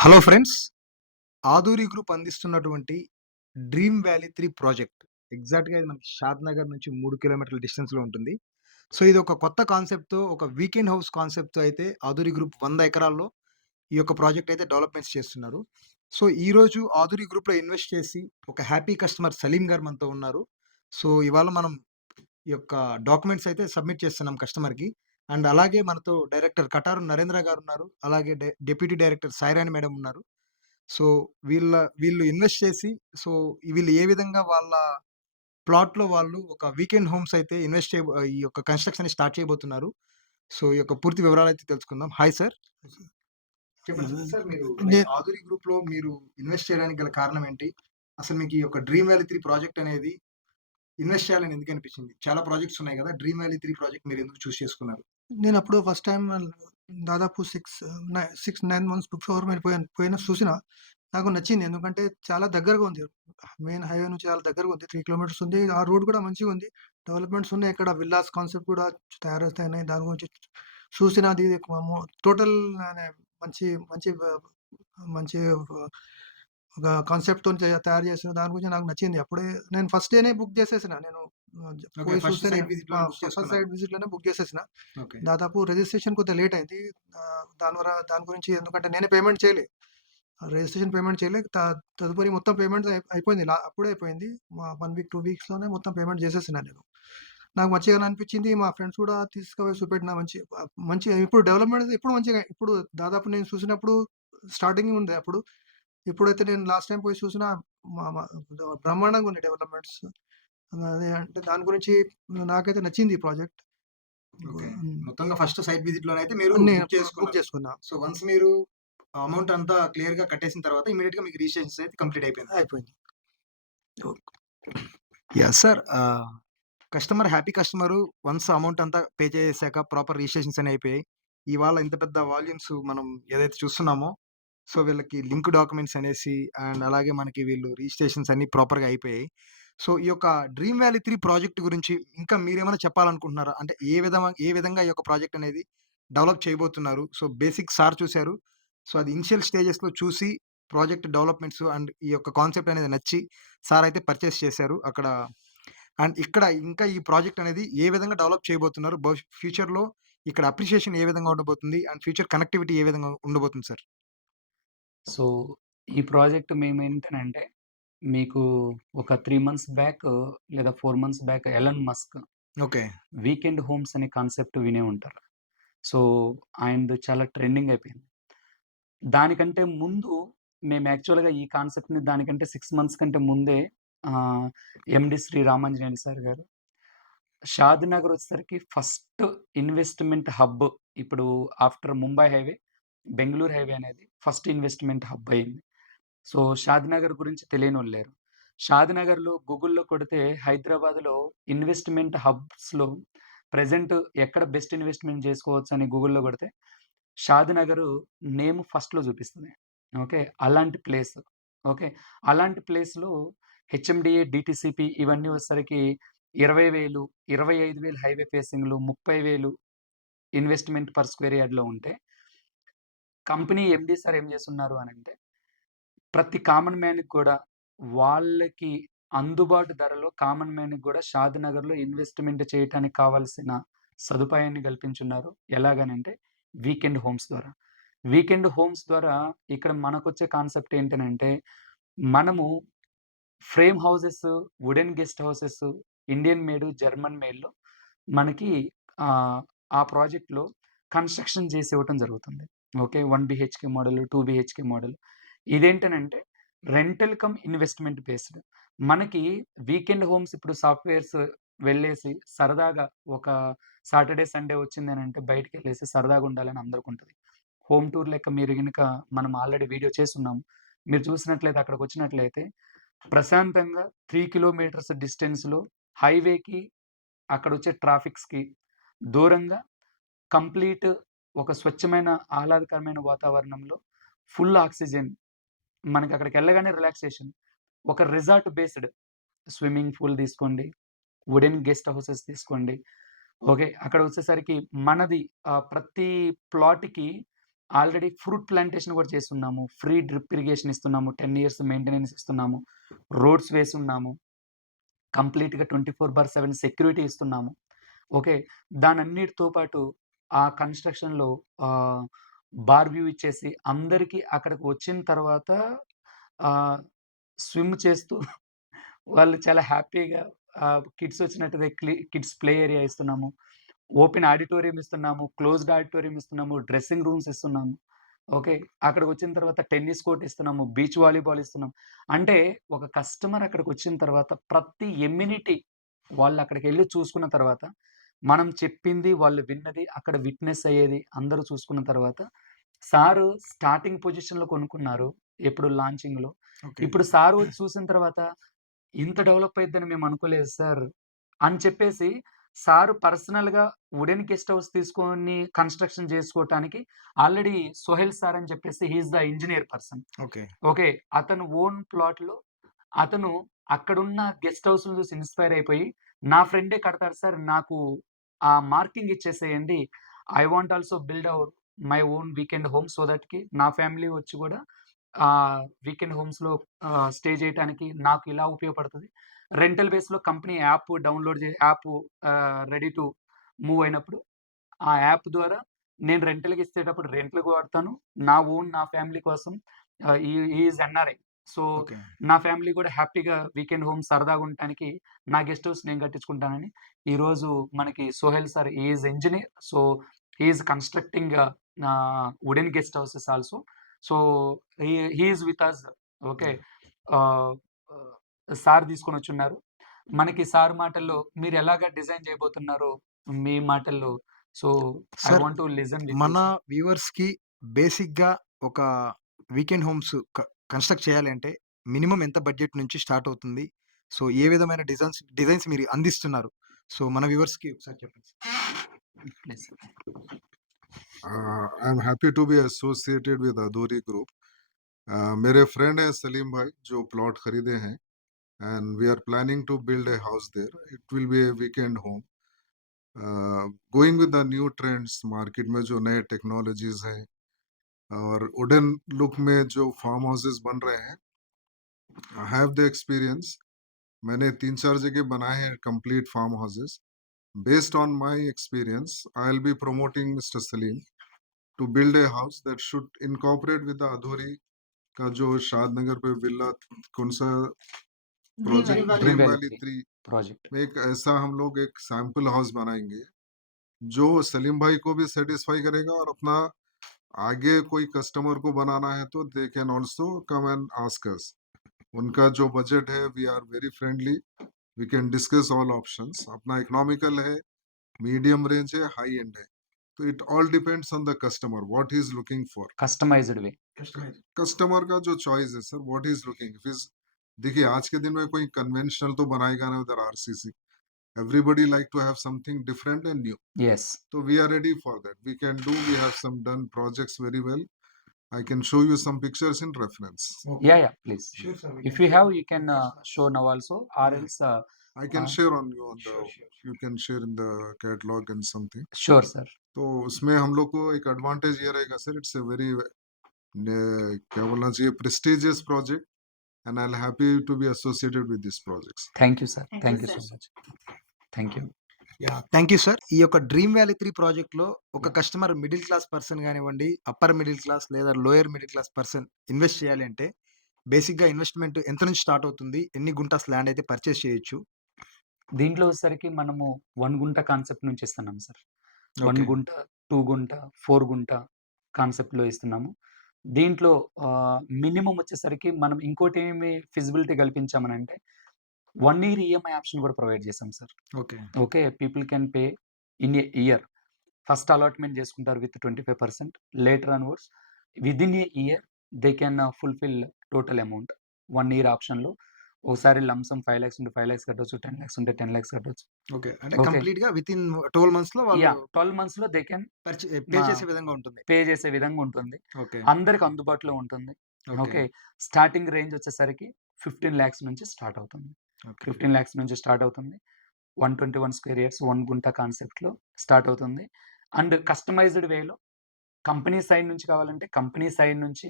Hello friends. Aduri group అందిస్తున్నటువంటి dream valley 3 project. ఎగ్జాక్ట్‌గా ఇది మనకి షాద్‌నగర్ నుంచి 3 కిలోమీటర్ల డిస్టెన్స్‌లో ఉంటుంది. సో, ఇది ఒక కొత్త కాన్సెప్ట్‌తో ఒక వీకెండ్ హౌస్ కాన్సెప్ట్‌తో అయితే ఆదూరి గ్రూప్ 100 ఎకరాల్లో ఈ యొక్క ప్రాజెక్ట్ అయితే డెవలప్‌మెంట్స్ చేస్తున్నారు. సో, ఈరోజు ఆదూరి గ్రూప్‌లో ఇన్వెస్ట్ చేసి ఒక హ్యాపీ కస్టమర్ సలీం గారు మనతో ఉన్నారు. సో, ఇవాళ మనం ఈ యొక్క డాక్యుమెంట్స్ అయితే సబ్మిట్ చేస్తున్నాం కస్టమర్‌కి. అండ్ అలాగే మనతో డైరెక్టర్ కటారు నరేంద్ర గారున్నారు. అలాగే డిప్యూటీ డైరెక్టర్ సాయిరాణి మేడం ఉన్నారు. సో, వీళ్ళు ఇన్వెస్ట్ చేసి సో, వీళ్ళు ఏ విధంగా వాళ్ళ ప్లాట్‌లో వాళ్ళు ఒక వీకెండ్ హోమ్స్ అయితే ఈ యొక్క కన్‌స్ట్రక్షన్‌ని స్టార్ట్ చేయబోతున్నారు. సో, ఈ యొక్క పూర్తి వివరాలైతే తెలుసుకుందాం. Hi sir. చెప్పండి సార్. సార్ మీరు నే ఆధురి గ్రూప్‌లో మీరు ఇన్వెస్ట్ చేయడానికి గల కారణం ఏంటి? అసలు మీకు ఈ యొక్క డ్రీమ్ వ్యాలీ 3 ప్రాజెక్ట్ అనేది ఇన్వెస్ట్ చేయాలని ఎందుకు అనిపించింది? చాలా ప్రాజెక్ట్స్ ఉన్నాయి గదా! డ్రీమ్ వ్యాలీ 3 ప్రాజెక్ట్ మీరు ఎందుకు చూస్ చేసుకున్నారు? నేనప్పుడు ఫస్ట్ టైమ్ దాదాపు 6, 9 మంత్స్ బిఫోర్ నేను పోయిన చూసిన. నాకు నచ్చింది. ఎందుకంటే చాలా దగ్గరగా ఉంది. మెయిన్ హైవే నుంచి చాలా దగ్గరగా ఉంది. 3 కిలోమీటర్స్ ఉంది. ఆ రోడ్ కూడా మంచిగుంది. డెవలప్‌మెంట్స్ ఉన్నాయి. ఇక్కడ విల్లాస్ కాన్సెప్ట్ కూడా తయారవుతున్నాయి. దాని గురించి చూసినది టోటల్ అనే మంచి మంచి మంచి ఒక కాన్సెప్ట్‌తోని తయారు చేసిన దాని గురించి నాకు నచ్చింది. అప్పుడే నేను ఫస్ట్ డేనే బుక్ చేసేసిన. నేను ఓకే. పోయి ఫస్ట్ చూస్తేనే సైట్ విజిట్‌లోనే బుక్ ఫస్ట్ చేసుకున్నారు. సైట్ విజిట్‌లోనే బుక్ చేసేసిన. ఓకే. దాదాపు రిజిస్ట్రేషన్ కొద్దిగా లేట్ అయింది. దాని గురించి ఎందుకంటే నేనే పేమెంట్ చేయలే. రిజిస్ట్రేషన్ పేమెంట్ చేయలే. తదుపరి మొత్తం పేమెంట్ అయిపోయింది. అప్పుడే అయిపోయింది. 1 వీక్, 2 వీక్స్‌లోనే మొత్తం పేమెంట్ చేసేసినా నేను. నాకు మంచిగానే అనిపించింది. మా ఫ్రెండ్స్ కూడా తీసుకుపోయి చూపెట్టిన మంచిగా ఇప్పుడు డెవలప్‌మెంట్ ఇప్పుడు మంచిగా ఇప్పుడు దాదాపు నేను చూసినప్పుడు స్టార్టింగ్ ఉండే అప్పుడు. ఇప్పుడైతే నేను లాస్ట్ టైమ్ పోయి చూసిన మ మ బ్రహ్మాండంగా ఉంది డెవలప్‌మెంట్స్. అదే అంటే దాని గురించి నాకైతే నచ్చింది ఈ ప్రాజెక్ట్. ఓకే. హ్మ్. మొత్తంగా ఫస్ట్ సైట్ విజిట్‌లోనైతే మీరు నేను బుక్ బుక్ చేసుకున్నారు. చేసుకున్నా. సో, వన్స్ మీరు అమౌంట్ అంతా క్లియర్‌గా కట్టేసిన తర్వాత ఇమ్మీడియేట్‌గా మీకు రిజిస్ట్రేషన్స్ అయితే కంప్లీట్ అయిపోయింది. అయిపోయింది. Yeah! Sir. Happy customer once amount అంతా పే చేసేసాక ప్రాపర్ రిజిస్ట్రేషన్స్ అన్ని అయిపోయాయి. ఇవాళ ఇంత పెద్ద వాల్యూమ్స్ మనం ఏదైతే చూస్తున్నామో, సో, వీళ్ళకి లింక్ డాక్యుమెంట్స్ అనేసి అండ్ అలాగే మనకి వీళ్ళు రిజిస్ట్రేషన్స్ అన్నీ ప్రాపర్‌గా అయిపోయాయి. సో, ఈ యొక్క డ్రీమ్ వ్యాలీ 3 ప్రాజెక్ట్ గురించి ఇంకా మీరేమైనా చెప్పాలనుకుంటున్నారా? అంటే ఏ విధంగా ఈ యొక్క ప్రాజెక్ట్ అనేది డెవలప్ చేయబోతున్నారు? సో, బేసిక్ సార్ చూసారు. సో, అది ఇనిషియల్ స్టేజెస్‌లో చూసి ప్రాజెక్ట్ డెవలప్‌మెంట్స్ అండ్ ఈ యొక్క కాన్సెప్ట్ అనేది నచ్చి సార్ అయితే పర్చేస్ చేశారు అక్కడ. అండ్ ఇక్కడ ఇంకా ఈ ప్రాజెక్ట్ అనేది ఏ విధంగా డెవలప్ చేయబోతున్నారు? ఫ్యూచర్‌లో ఇక్కడ అప్రిషియేషన్ ఏ విధంగా ఉండబోతుంది? అండ్ ఫ్యూచర్ కనెక్టివిటీ ఏ విధంగా ఉండబోతుంది సార్? సో, ఈ ప్రాజెక్ట్ మేమేంటనంటే, మీకు ఒక 3 మంత్స్ బ్యాక్ లేదా 4 months back Elon Musk okay. Weekend homes అనే కాన్సెప్ట్ వినే ఉంటారు. సో, ఆయనది చాలా ట్రెండింగ్ అయిపోయింది. దానికంటే ముందు మేము యాక్చువల్‌గా ఈ కాన్సెప్ట్‌ని దానికంటే 6 మంత్స్ కంటే ముందే ఆహ్, ఎండీ శ్రీ రామాంజనేయులు సార్ గారు షాద్‌నగర్ వచ్చేసరికి ఫస్ట్ ఇన్వెస్ట్‌మెంట్ హబ్ ఇప్పుడు after Mumbai highway, Bengaluru highway అనేది ఫస్ట్ ఇన్వెస్ట్‌మెంట్ హబ్ అయింది. సో, షాద్‌నగర్ గురించి తెలియనోళ్ళు లేరు. షాద్‌నగర్‌లో గూగుల్‌లో కొడితే హైదరాబాద్‌లో ఇన్వెస్ట్‌మెంట్ హబ్స్‌లో ప్రెజెంట్ ఎక్కడ బెస్ట్ ఇన్వెస్ట్‌మెంట్ జేసుకోవచ్చని గూగుల్‌లో కొడితే షాద్‌నగరు నేమ్ ఫస్ట్‌లో చూపిస్తది. ఓకే. అలాంటి ప్లేస్. ఓకే. అలాంటి ప్లేస్‌లో హెచ్ఎండీఏ, డీటీసీపీ ఇవన్నీ వచ్చేసరికి 20,000, 25,000 హైవే ఫేసింగ్‌లు, 30,000 ఇన్వెస్ట్‌మెంట్ పర్ స్క్వేర్ యార్డ్‌లో ఉంటే, కంపెనీ ఎండీ సార్ ఏం చేస్తున్నారు అనంటే ప్రతి కామన్ మ్యాన్‌కి గూడా వాళ్ళకి అందుబాటు ధరలో కామన్ మ్యాన్‌కి గూడా షాద్‌నగర్‌లో ఇన్వెస్ట్‌మెంట్ చేయటానికి కావాల్సిన సదుపాయాన్ని కల్పించున్నారు. ఎలాగనంటే వీకెండ్ హోమ్స్ ద్వారా. వీకెండ్ హోమ్స్ ద్వారా ఇక్కడ మనకొచ్చే కాన్సెప్ట్ ఏంటనంటే, మనము frame houses, wooden guest houses, Indian made, German మేడ్‌లో మనకి ఆ ప్రాజెక్ట్‌లో కన్‌స్ట్రక్షన్ చేసి ఇవ్వటం జరుగుతుంది. Okay. 1 BHK model, 2 BHK model. ఇదేంటనంటే రెంటల్ కమ్ ఇన్వెస్ట్‌మెంట్ బేస్డ్. మనకి వీకెండ్ హోమ్స్ ఇప్పుడు సాఫ్ట్‌వేర్స్ వెళ్ళేసి సరదాగా ఒక సాటర్‌డే, సండే వచ్చిందనంటే బయటికెళ్ళేసి సరదాగా ఉండాలని అందరికుంటది. హోమ్ టూర్ లెక్క మీరు గనుక మనం ఆల్రెడీ వీడియో చేసున్నాం. మీరు చూసినట్లయితే అక్కడికొచ్చినట్లయితే ప్రశాంతంగా 3 కిలోమీటర్స్ డిస్టెన్స్‌లో హైవేకి, అక్కడొచ్చే ట్రాఫిక్స్‌కి దూరంగా కంప్లీట్ ఒక స్వచ్ఛమైన, ఆహ్లాదకరమైన వాతావరణంలో ఫుల్ ఆక్సిజన్ మనకక్కడికెళ్ళగానే రిలాక్సేషన్. ఒక రిసార్ట్ బేస్డ్ స్విమ్మింగ్ పూల్ తీసుకోండి, వుడెన్ గెస్ట్ హౌసెస్ తీసుకోండి. ఓకే. అక్కడొచ్చేసరికి మనది ప్రతి ప్లాట్‌కి ఆల్రెడీ ఫ్రూట్ ప్లాంటేషన్ కూడా చేసున్నాము. ఫ్రీ డ్రిప్ ఇరిగేషన్ ఇస్తున్నాము. 10 ఇయర్స్ మెయింటెనెన్స్ ఇస్తున్నాము. రోడ్స్ వేసున్నాము. కంప్లీట్‌గా 24/7 సెక్యూరిటీ ఇస్తున్నాము. ఓకే. దానన్నిటితో పాటు ఆ కన్‌స్ట్రక్షన్‌లో ఆహ్, బార్ వ్యూ ఇచ్చేసి అందరికి అక్కడికి వచ్చిన తర్వాత ఆహ్, స్విమ్ చేస్తూ వాళ్ళు చాలా హ్యాపీగా కిడ్స్ వచ్చినట్టుగా కిడ్స్ ప్లే ఏరియా ఇస్తున్నాము. ఓపెన్ ఆడిటోరియం ఇస్తున్నాము. క్లోజ్డ్ ఆడిటోరియం ఇస్తున్నాము. డ్రెస్సింగ్ రూమ్స్ ఇస్తున్నాము. ఓకే. అక్కడికొచ్చిన తర్వాత టెన్నిస్ కోర్ట్ ఇస్తున్నాము. బీచ్ వాలీబాల్ ఇస్తున్నాం. అంటే ఒక కస్టమర్ అక్కడికొచ్చిన తర్వాత ప్రతి ఎమ్యూనిటీ వాళ్ళక్కడికెళ్లి చూసుకున్న తర్వాత, మనం చెప్పింది, వాళ్ళు విన్నది, అక్కడ విట్‌నెస్ అయ్యేది అందరూ చూసుకున్న తర్వాత, సారు స్టార్టింగ్ పొజిషన్‌లో కొనుక్కున్నారు. ఎప్పుడు లాంచింగ్‌లో. ఓకే. ఇప్పుడు సారు వచ్చి చూసిన తర్వాత, ఇంత డెవలప్ అయిద్దని మేము అనుకోలేదు సార్ అని చెప్పేసి, సారు పర్సనల్‌గా వుడెన్ గెస్ట్ హౌస్ తీసుకొని కన్‌స్ట్రక్షన్ జేసుకోవటానికి ఆల్రెడీ సోహెల్ సార్ అని చెప్పేసి he is the engineer person. Okay. Okay. అతను ఓన్ ప్లాట్‌లో అతను అక్కడున్న గెస్ట్ హౌస్‌ని చూసి ఇన్‌స్పైర్ అయిపోయి, నా ఫ్రెండే కడతాడు సార్. నాకు ఆ మార్కింగ్ ఇచ్చేసేయండి. I want also build my own weekend home so థట్‌కి నా ఫ్యామిలీ వచ్చి కూడా వీకెండ్ హోమ్స్‌లో స్టే చేయటానికి నాకు ఇలా ఉపయోగపడతది. రెంటల్ బేస్‌లో company app ready to move అయినప్పుడు ఆ యాప్ ద్వారా నేను రెంటల్‌కి ఇచ్చేటప్పుడు రెంట్‌లకి వాడతాను. నా ఫ్యామిలీ కోసం he is NRI. So, okay. నా ఫ్యామిలీ కూడా హ్యాపీగా వీకెండ్ హోమ్ సరదాగా ఉండటానికి నా గెస్ట్ హౌస్ నేను కట్టించుకుంటానని ఈరోజు మనకి Sohail sir he is engineer. So, he is constructing wooden guest houses also. So, he is with us. Okay. Yeah! Ah, ah, sir తీసుకొనొచ్చున్నారు. మనకి సార్ మాటల్లో మీరెలాగా డిజైన్ చేయబోతున్నారో మీ మాటల్లో so, I sir want to listen with you మన sir. వ్యూవర్స్‌కి బేసిక్‌గా ఒక weekend homes construct చేయాలి అంటే minimum ఎంత బడ్జెట్ నుంచి స్టార్ట్ అవుతుంది? సో, ఏ విధమైన డిజైన్స్ మీరు అందిస్తున్నారు? సో, మన వ్యూవర్స్‌కి ఒకసారి చెప్పండి sir. Please. I am happy to be associated with Adhuri group. मेरे फ्रेंड है सलीम भाई जो प्लॉट खरीदे हैं and we are planning to build a house there. It will be a weekend home going with the new trends market में जो नए technologies हैं और वुडन लुक में जो फार्म हाउसेस बन रहे हैं। I have the experience. मैंने 3-4 जगह बनाए हैं complete farm houses. Based on my experience I will be promoting Mr. Salim to build a house that should incorporate with the अधूरी का जो शादनगर पे विला कौन सा project Dream dream Valley valley 3 3 project. में एक ऐसा हम लोग एक सैंपल हाउस बनाएंगे जो सलीम भाई को भी सेटिस्फाई करेगा और अपना आगे कोई कस्टमर को बनाना है तो they can also come and ask us. उनका जो बजट है we are very friendly. We can discuss all options. अपना इकोनॉमिकल है, मीडियम रेंज है, हाई एंड है। तो it all depends on the customer what he is looking for. Customised way. Customer का जो चॉइस है sir what he is looking is. देखिए आज के दिन में कोई कन्वेंशनल तो बनाएगा ना उधर RCC. Everybody like to have something different and new. Yes. तो we are ready for that। We can do। We have some done projects very well। I can show you some pictures in reference। Yeah! Please. Sure, sir. We if can you share have on you can customers. Show now also are Yeah, else I can share on you on the। Sure. You can share in the catalog and something। Sure sir. तो उसमें हम लोग को एक advantage ये रहेगा sir it's a very क्या बोलना चाहिए prestigious project and I am happy to be associated with these projects। Thank you sir. Thank thank you, you so sir. Much. Thank you. Yeah! Thank you sir. ఈ యొక్క dream valley 3 ప్రాజెక్ట్‌లో ఒక yeah! Customer middle class person గానివ్వండి, upper middle class లేదా lower middle class person invest చేయాలి అంటే బేసిక్‌గా investment ఎంత నుంచి స్టార్ట్ అవుతుంది? ఎన్ని గుంటాస్ ల్యాండ్ అయితే పర్చేస్ చేయొచ్చు? దీంట్లో వచ్చేసరికి మనము 1 గుంట కాన్సెప్ట్ నుంచి ఇస్తున్నాం సార్. 1 ఓకే. గుంట, 2 గుంట, 4 గుంట కాన్సెప్ట్‌లో ఇస్తున్నాము. దీంట్లో మినిమమ్ వచ్చేసరికి మనం ఇంకోటేమి ఫిజిబిలిటీ కల్పించామనంటే 1 ఇయర్ ఈఎంఐ ఆప్షన్ కూడా ప్రొవైడ్ చేసాం sir. Okay. Okay. People can pay in a year. First allotment చేసుకుంటారు with 25%. Later onwards within a year they can fulfil total amount. 1 year ఆప్షన్‌లో ఒకసారి లంప్ సమ్ 5,00,000 ఉంటే 5,00,000 కట్టొచ్చు. 10,00,000 ఉంటే 10,00,000 కట్టొచ్చు. ఓకే. అంటే ఓకే. కంప్లీట్‌గా వితిన్ 12 మంత్స్‌లో వాళ్ళు యాహ్! 12 మంత్స్‌లో దే కెన్ పే మా చేసే విధంగా ఉంటుంది. పే చేసే విధంగా ఉంటుంది. ఓకే. అందరికి అందుబాటులో ఉంటుంది. ఓకే. ఓకే. స్టార్టింగ్ రేంజ్ వచ్చేసరికి 15,00,000 నుంచి స్టార్ట్ అవుతుంది. ఓకే. 15,00,000 నుంచి స్టార్ట్ అవుతుంది. 121 స్క్వేర్ ఇయర్స్ 1 గుంట కాన్సెప్ట్‌లో స్టార్ట్ అవుతుంది. అండ్ కస్టమైజ్డ్ వేలో కంపెనీ సైడ్ నుంచి కావాలంటే కంపెనీ సైడ్ నుంచి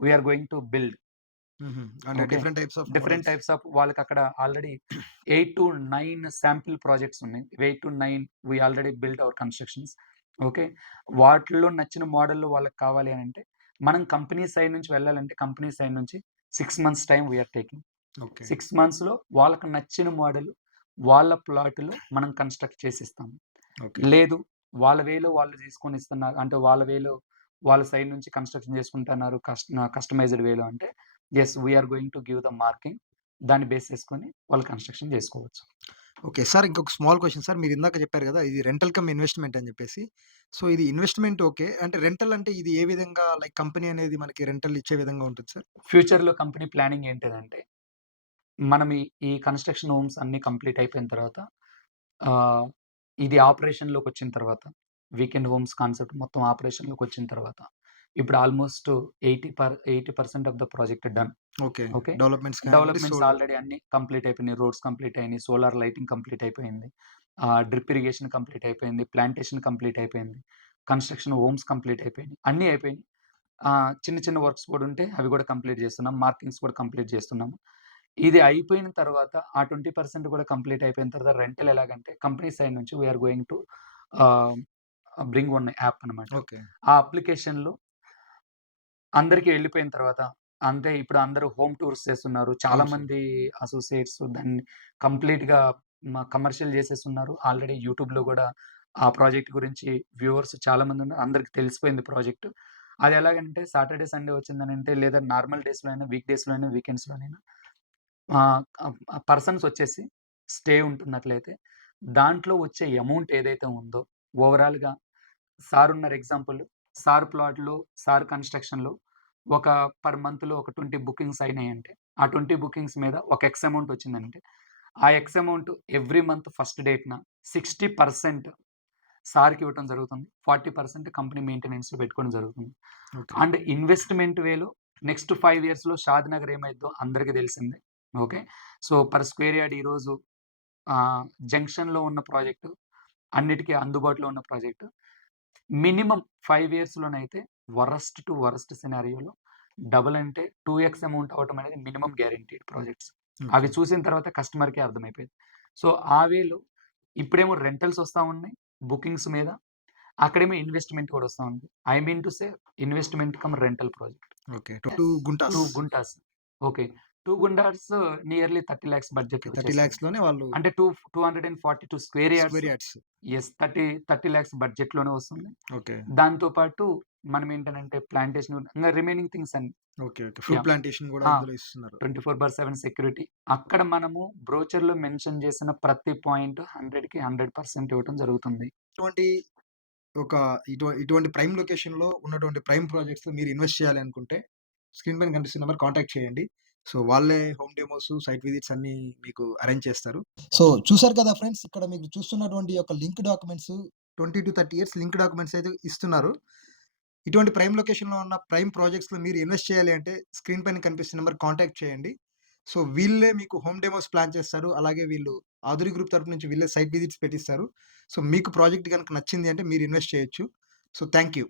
we are going to build. అంటే okay. Different types of different models. Types of వాళ్ళకక్కడ ఆల్రెడీ 8-9 శాంపిల్ ప్రాజెక్ట్స్ ఉన్నాయి. 8-9 we already built our constructions. Okay. వాటిల్లో నచ్చిన మోడల్‌లో వాళ్ళకి కావాలి అనంటే, మనం కంపెనీ సైడ్ నుంచి వెళ్ళాలంటే, కంపెనీ సైడ్ నుంచి 6 months time we are taking. Okay. 6 మంత్స్‌లో వాళ్ళకి నచ్చిన మోడల్ వాళ్ళ ప్లాట్‌లో మనం కన్‌స్ట్రక్ట్ చేసిస్తాం. ఓకే. లేదు వాళ్ళ వేలో వాళ్ళు తీసుకొని ఇస్తున్నారు. అంటే వాళ్ళ వేలో వాళ్ళ సైడ్ నుంచి కన్‌స్ట్రక్షన్ చేసుకుంటున్నారు. కస్టమైజ్డ్ వేలో అంటే yes we are going to give the marking. దాన్ని బేస్ చేసుకొని వాళ్ళు కన్‌స్ట్రక్షన్ చేసుకోవచ్చు. ఓకే. సార్ ఇంకొక స్మాల్ క్వెషన్ సార్. మీరిందాక చెప్పారు గదా! ఇది రెంటల్ కమ్ ఇన్వెస్ట్‌మెంట్ అని జెప్పేసి. సో, ఇది ఇన్వెస్ట్‌మెంట్ ఓకే. అంటే రెంటల్ అంటే ఇది ఏ విధంగా లైక్ కంపెనీ అనేది మనకి రెంటల్ ఇచ్చే విధంగా ఉంటుంది సార్? ఫ్యూచర్‌లో కంపెనీ ప్లానింగ్ ఏంటిదంటే, మనం ఈ కన్‌స్ట్రక్షన్ హోమ్స్ అన్నీ కంప్లీట్ అయిపోయిన తర్వాత ఆహ్, ఇది ఆపరేషన్‌లోకొచ్చిన తర్వాత, వీకెండ్ హోమ్స్ కాన్సెప్ట్ మొత్తం ఆపరేషన్‌లోకొచ్చిన తర్వాత, ఇప్పుడు almost 80% of the project done. Okay. Okay. Developments కానివ్వండి, డెవలప్‌మెంట్స్ సోల్డ్. ఆల్రెడీ అన్నీ కంప్లీట్ అయిపోయినాయి. రోడ్స్ కంప్లీట్ అయినాయి. సోలార్ లైటింగ్ కంప్లీట్ అయిపోయింది. డ్రిప్ ఇరిగేషన్ కంప్లీట్ అయిపోయింది. ప్లాంటేషన్ కంప్లీట్ అయిపోయింది. కన్‌స్ట్రక్షన్ హోమ్స్ కంప్లీట్ అయిపోయినాయి. అన్నీ అయిపోయినాయి. చిన్న చిన్న వర్క్స్ కూడా ఉంటే అవి కూడా కంప్లీట్ చేస్తున్నాం. మార్కింగ్స్ కూడా కంప్లీట్ చేస్తున్నాము. ఇది అయిపోయిన తర్వాత ఆ 20% కూడా కంప్లీట్ అయిపోయిన తర్వాత రెంటల్ ఎలాగంటే కంపెనీ సైడ్ నుంచి వి ఆర్ గోయింగ్ టు ఆహ్, బ్రింగ్ వన్ యాప్ అన్నమాట. ఓకే. ఆ అప్లికేషన్‌లో అందరికి వెళ్ళిపోయిన తర్వాత అంటే ఇప్పుడు అందరూ హోమ్ టూర్స్ చేస్తున్నారు. అవును సార్. చాలామంది అసోసియేట్స్ దాన్ని కంప్లీట్‌గా కమర్షియల్ చేసేస్తున్నారు. ఆల్రెడీ యూట్యూబ్‌లో గూడా ఆ ప్రాజెక్ట్ గురించి వ్యూవర్స్ చాలామంది ఉన్నారు. అందరికి తెలిసిపోయింది ప్రాజెక్ట్. అది ఎలాగంటే సాటర్‌డే, సండే వచ్చిందనంటే లేదా నార్మల్ డేస్‌లో అయినా, వీక్ డేస్‌లో అయినా, వీకెండ్స్‌లోనైనా పర్సన్స్ వచ్చేసి స్టే ఉంటున్నట్లయితే దాంట్లో వచ్చే అమౌంట్ ఏదైతే ఉందో ఓవరాల్‌గా సార్ ఉన్నారు ఎగ్జాంపుల్. సార్ ప్లాట్‌లో, సార్ కన్‌స్ట్రక్షన్‌లో ఒక పర్ మంత్‌లో ఒక 20 బుకింగ్స్ అయినాయంటే, ఆ 20 బుకింగ్స్ మీద ఒక ఎక్స్ అమౌంట్ వచ్చిందంటే, ఆ x amount every month first డేట్‌న 60% సార్‌కి ఇవ్వటం జరుగుతుంది. 40% కంపెనీ మెయింటెనెన్స్‌లో పెట్టుకోవడం జరుగుతుంది. ఓకే. అండ్ ఇన్వెస్ట్‌మెంట్ వేలో నెక్స్ట్ 5 ఇయర్స్‌లో షాద్‌నగర్ ఏమైద్దో అందరికి తెలిసిందే. Okay. So, per square yard ఈరోజు జంక్షన్‌లో ఉన్న ప్రాజెక్టు, అన్నిటికి అందుబాటులో ఉన్న ప్రాజెక్టు. మినిమమ్ 5 ఇయర్స్‌లోనైతే వరస్ట్ టు వరస్ట్ సినారియోలో డబుల్ అంటే 2x అమౌంట్ అవ్వటం అనేది మినిమమ్ గ్యారంటీడ్ ప్రాజెక్ట్స్. అవి ఓకే. చూసిన తర్వాత కస్టమర్‌కే అర్థమైపోయింది. సో, ఆ వేలో ఇప్పుడేమో రెంటల్స్ వస్తా ఉన్నాయి బుకింగ్స్ మీద. అక్కడేమో ఇన్వెస్ట్‌మెంట్ కూడా వస్తా ఉంది. I mean to say investment come rental project. Okay. 2 yes. 2 guntas. Guntas. Okay. 2 guntas nearly 30 lakhs okay. బడ్జెట్‌లో 30 వచ్చేస్తది. లాక్స్‌లోనే వాళ్ళు అంటే 242 square yards. Square yards. Yes. 30 lakhs బడ్జెట్‌లోనే వస్తుంది. ఓకే. దాంతో పాటు మనమేంటనంటే ప్లాంటేషన్ ఇంగా రిమైనింగ్ థింగ్స్ అన్ని. Okay. Okay. Fruit yeah! Plantation గూడా ఆ! ఇందులో ఇస్తున్నారు. 24/7 సెక్యూరిటీ. అక్కడ మనము బ్రోచర్‌లో మెన్షన్ చేసిన ప్రతి పాయింట్ 100కి 100% ఇవ్వటం జరుగుతుంది. ఇటువంటి ఒక ఇటువంటి ప్రైమ్ లొకేషన్‌లో ఉన్నటువంటి ప్రైమ్ ప్రాజెక్ట్స్‌లో మీరు ఇన్వెస్ట్ చేయాలి అనుకుంటే, స్క్రీన్ పైన కనిపిస్తున్న నంబర్ కాంటాక్ట్ చేయండి. సో, వాళ్ళే హోమ్ డెమోస్, సైట్ విజిట్స్ అన్నీ మీకు అరేంజ్ చేస్తారు. సో, చూసారు కదా ఫ్రెండ్స్. ఇక్కడ మీకు చూస్తున్నటువంటి యొక్క link documents 20-30 years link documents అయితే ఇస్తున్నారు. ఇటువంటి ప్రైమ్ లొకేషన్‌లో ఉన్న ప్రైమ్ ప్రాజెక్ట్స్‌లో మీరు ఇన్వెస్ట్ చేయాలి అంటే స్క్రీన్ పైన కనిపిస్తున్న నంబర్ కాంటాక్ట్ చేయండి. సో, వీళ్ళే మీకు హోమ్ డెమోస్ ప్లాన్ చేస్తారు. అలాగే వీళ్ళు ఆధురి గ్రూప్ తరపు నుంచి వీళ్ళే సైట్ విజిట్స్ పెట్టిస్తారు. సో, మీకు ప్రాజెక్ట్ గనుక నచ్చింది అంటే మీరు ఇన్వెస్ట్ చేయొచ్చు. So, thank you.